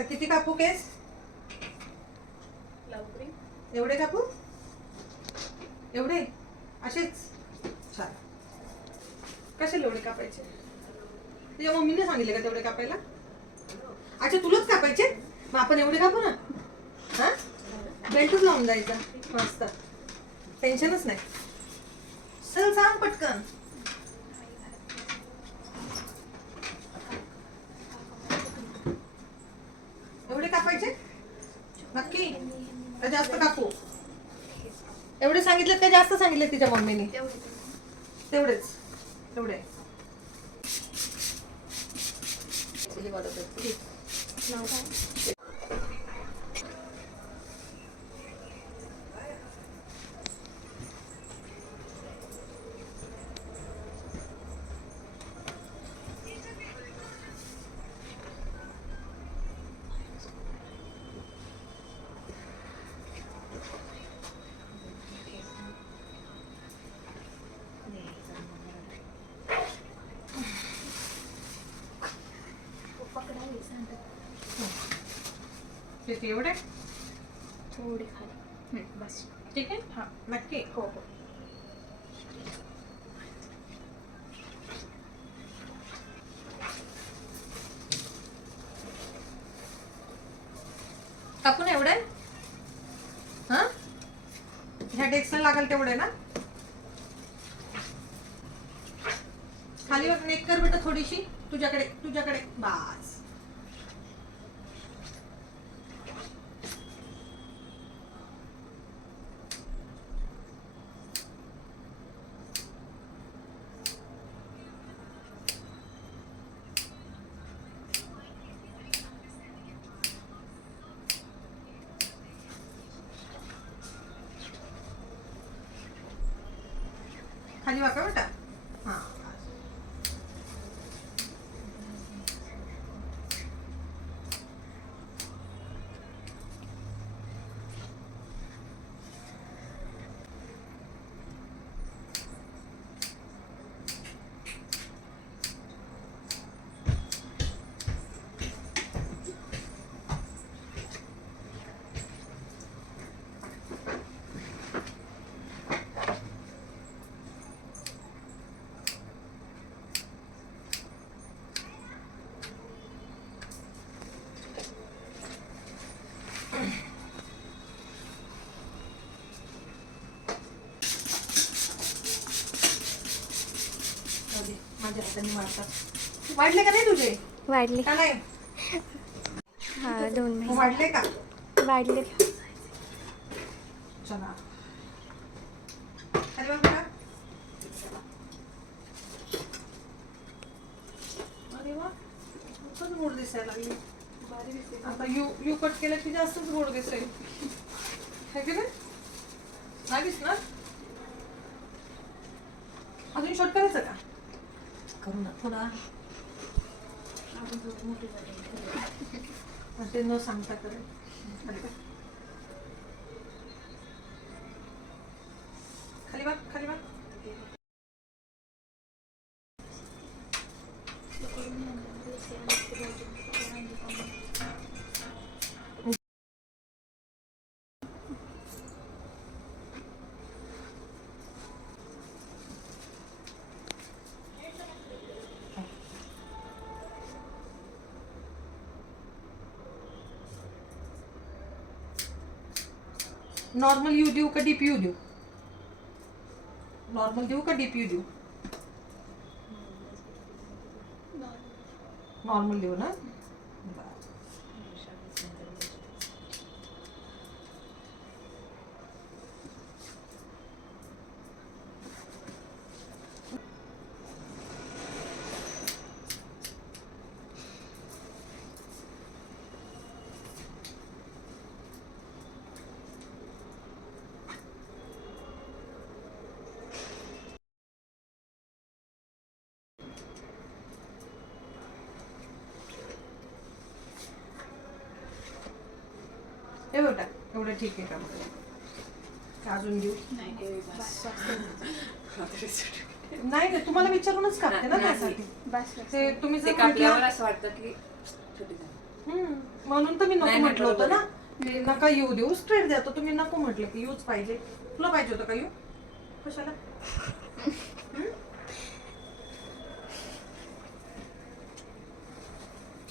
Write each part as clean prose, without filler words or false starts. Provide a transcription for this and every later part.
आता किती कापू केस? एवढे कापू? एवढे असेच? छान. कशाला एवढे कापायचे? तुझ्या मम्मीने सांगितले का तेवढे कापायला? अच्छा तुलाच कापायचे? मग आपण एवढे कापू ना. हा बेल्टच लावून जायचा मस्त, टेन्शनच नाही. चल सांग पटकन. एवढे कापायचे नक्की का जास्त कापू? एवढे सांगितले का जास्त सांगितले तिच्या मम्मीने? तेवढेच. तेवढे किती? एवढे थोडे खाली बस. ठीक आहे. हां नक्की. हो हो. कापून एवढे? हा ह्या डेस्कला लागेल तेवढे ना? खाली बघ, नेक कर बेटा थोडीशी. तुझ्याकडे तुझ्याकडे बास. खाली वाका बेटा. हा माझ्या हाताने मारतात. वाढले का नाही तुझे? वाढले. का नाही? हा 2 महिने वाढले का? वाढले. चला खाली बघ बेटा. अरे वा खूपच गोड दिसायला लागली. आता यू कट केलं की जास्तच गोड दिसेल. है की नाही दिसणार? अजून शॉर्ट करायचं का? करू ना थोडा. ते न सांगता करेल. खाली बघ खाली बघ. नॉर्मल यू देऊ का डीप यू देऊ? नॉर्मल देऊ का डीप यू देऊ? नॉर्मल देऊ ना. हे बेटा एवढं ठीक आहे का? मग अजून देऊ? नाही नाही तुम्हाला विचारूनच कापते ना त्यासाठी. बस ते तुम्ही जर कापल्यावर म्हटलं असं वाटतं की छोटी म्हणून तर मी नको नाही, म्हटलं होतं बरोबर ना की नका येऊ देऊ स्ट्रेट द्या. तर तुम्ही नको म्हटलं की यूच पाहिजे. तुला पाहिजे होतं का यू? कशाला?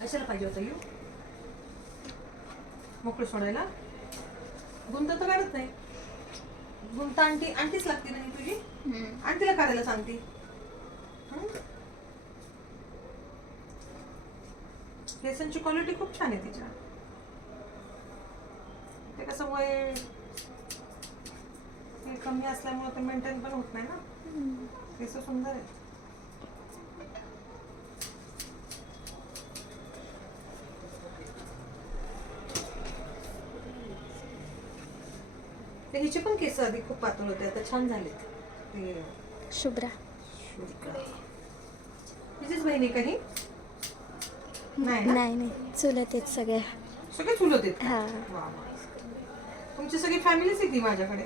कशाला पाहिजे होतं यू? मोकळं सोडायला? गुंत तर काढत नाही. गुंत आणतीच लागते ना ही तुझी. आणतीला काढायला सांगते. केसांची क्वालिटी खूप छान आहे तिच्या. ते कसं वय हे कमी असल्यामुळे ते मेंटेन पण होत नाही ना. केस सुंदर आहे. ते हिचे पण केस आधी खूप पातळ होते, आता छान झालेत. ते शुभ्रा. तिचीच बहीण आहे का ही? नाही ना? नाही नाही, चुलत आहेत सगळ्या. सगळे चुलत आहेत का? हा. वा वा. तुमची सगळी फॅमिलीच येते माझ्याकडे.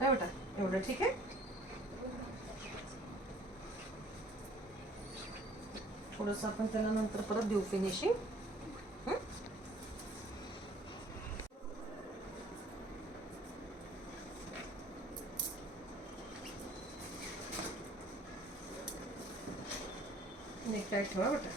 काय बेटा एवढं ठीक आहे. थोडस आपण त्याला नंतर परत देऊ फिनिशिंग. नेक टाईट ठेवा बेटा.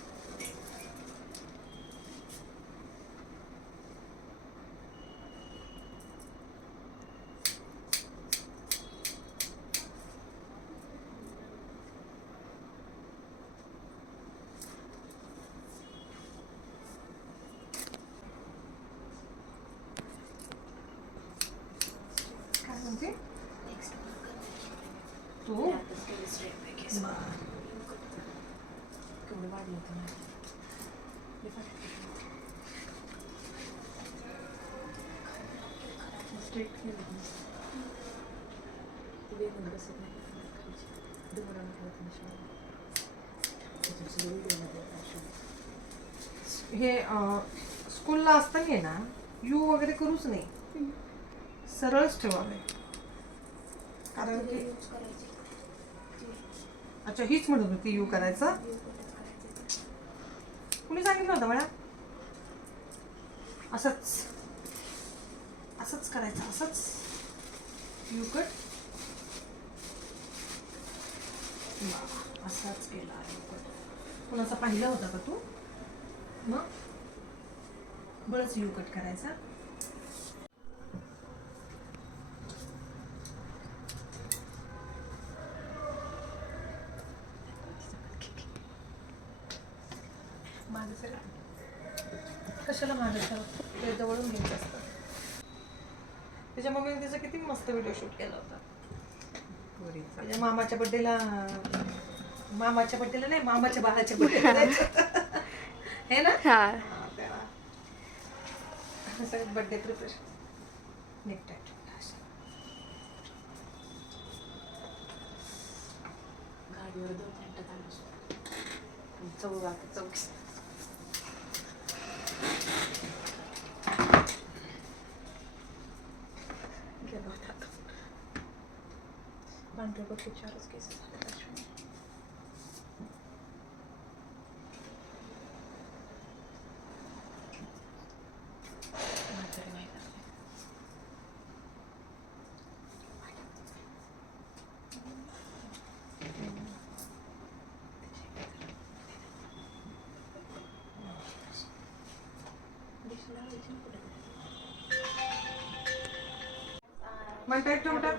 काय म्हणते तू? केवढं वाढलं होतं ना. स्ट्रेट केलं ते वेगळं बसत नाही. हे स्कूलला असताना ना यू वगैरे करूच नाही. सरळच ठेवावे. कारण की अच्छा हीच म्हणत होती यू करायचं. कुणी सांगितलं होतं मला? असंच असंच करायचं. असंच यू कट. असाच केला यू कट. कुणाचा पाहिलं होता का तू? मग बळच यू कट करायचा. माझं सगळं कशाला माझं ते जवळून घ्यायचं असतं. त्याच्या मम्मीने तिचा किती मस्त व्हिडिओ शूट केला होता. त्याच्या मामाच्या बड्डेला नाही, मामाच्या बाळाच्या बड्डेला हे ना. हा. सगळं बड्डे प्रिपरेशन. Neck tight. गाडीवर 2 मिनिटात आलो. चौक गेलो होता. पांढऱ्या बघ 4च केस झाले. नाही करते. मन टाईट ठेवटा.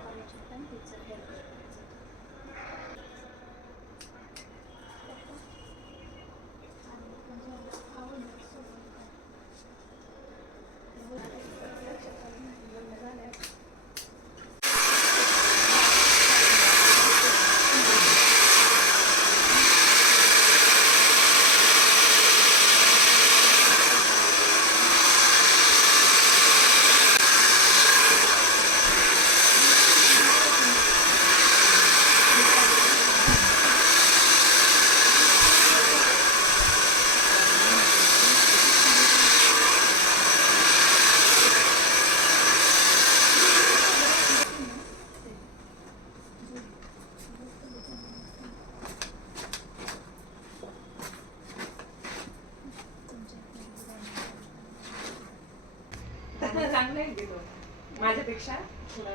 चांगलं आहे ते तो. माझ्यापेक्षा थोडा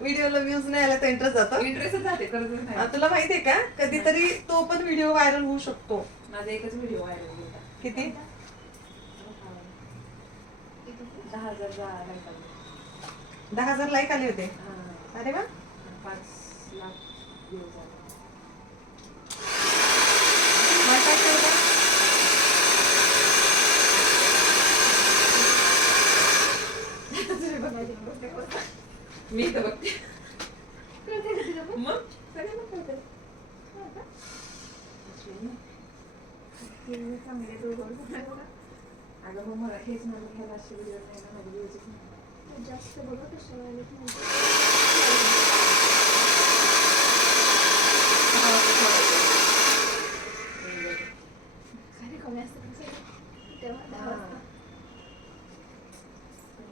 व्हिडिओला व्ह्यूज नाही आला तर इंटरेस्ट जातो. इंटरेस्ट जाते कर्ज नाही. तुला माहितीये का कधीतरी तो पण व्हिडिओ व्हायरल होऊ शकतो. माझा एकच व्हिडिओ व्हायरल गेला. किती? 10,000 like आले. 10,000 लाईक आले होते. हा. अरे वा. 5 लाख views झाले. मला काय कळलं? मी तर बघते. मग सगळ्यांना कळतं. अगं मग मला हेच मला ह्याला असे व्हिडिओ नाही ना माझे views च नाही. जास्त बघा कशाला कमी असतं तेव्हा 10 वाजता.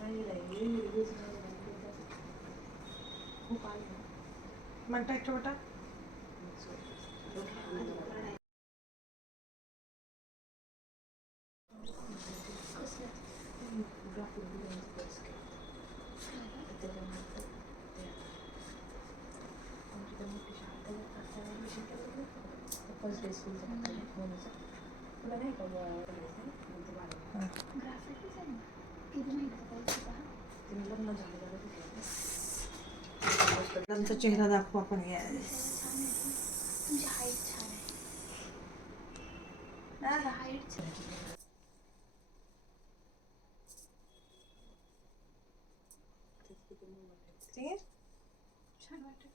नाही रे, views नाही झाले. खूप आले ना. म्हणता एक छोटा. फर्स्ट डे स्कूलचा तुला नाही का ग्राफिकच आहे ना. किती माहिती पाहिजे का? तुम्ही लग्न झालं त्यांचा चेहरा दाखवू आपण. तुमची हाईट छान आहे. हाईट छान आहे. छान वाटत.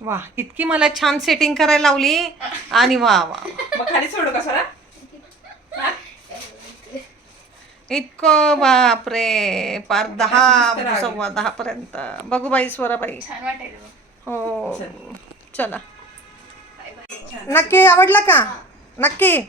वा, इतकी मला छान सेटिंग करायला लावली आणि वा वा मग खाली सोडू का सोडा? इतकं बापरे, पार 10 मस्त राग. 10:15 पर्यंत. बघू बाई स्वराबाई. छान वाटेल बघ. हो चल. चला. Bye bye. नक्की आवडला का? नक्की.